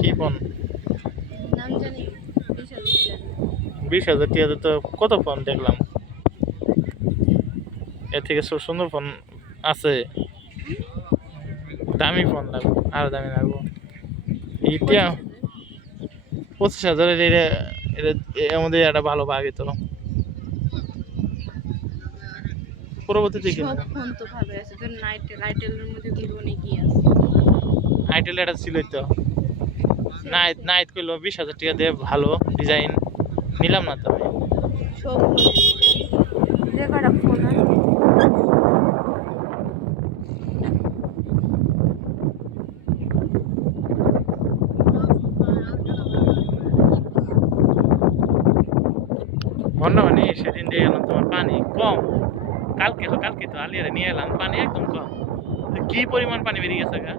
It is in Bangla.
কি বিশাল বিশ হাজার টিয়াতে তো কত ফোন দেখলাম? এর থেকে সব সুন্দর ফোন আছে। দামি ফোন লাগবে, আরও দামি লাগবে। ইটিয়া পঁচিশ হাজারের এটা এটা মধ্যে একটা ভালো ভাগে তো পরবর্তীতে কি সব ফোন তো ভালো আছে রাইটেলের মধ্যে কিন্তু অনেকই আছে। আইটেল এটা ছিল তো। নাইট নাইট করল বিশ হাজার টাকা দিয়ে ভালো ডিজাইন নিলাম না তো আমি। সব ফোন মানে সেদিন দিয়ে এলাম তোমার পানি কম। কালকে কালকে তো আলিয়ারে নিয়ে এলাম, পানি একদম কম। কি পরিমাণ পানি বেরিয়ে গেছে গা?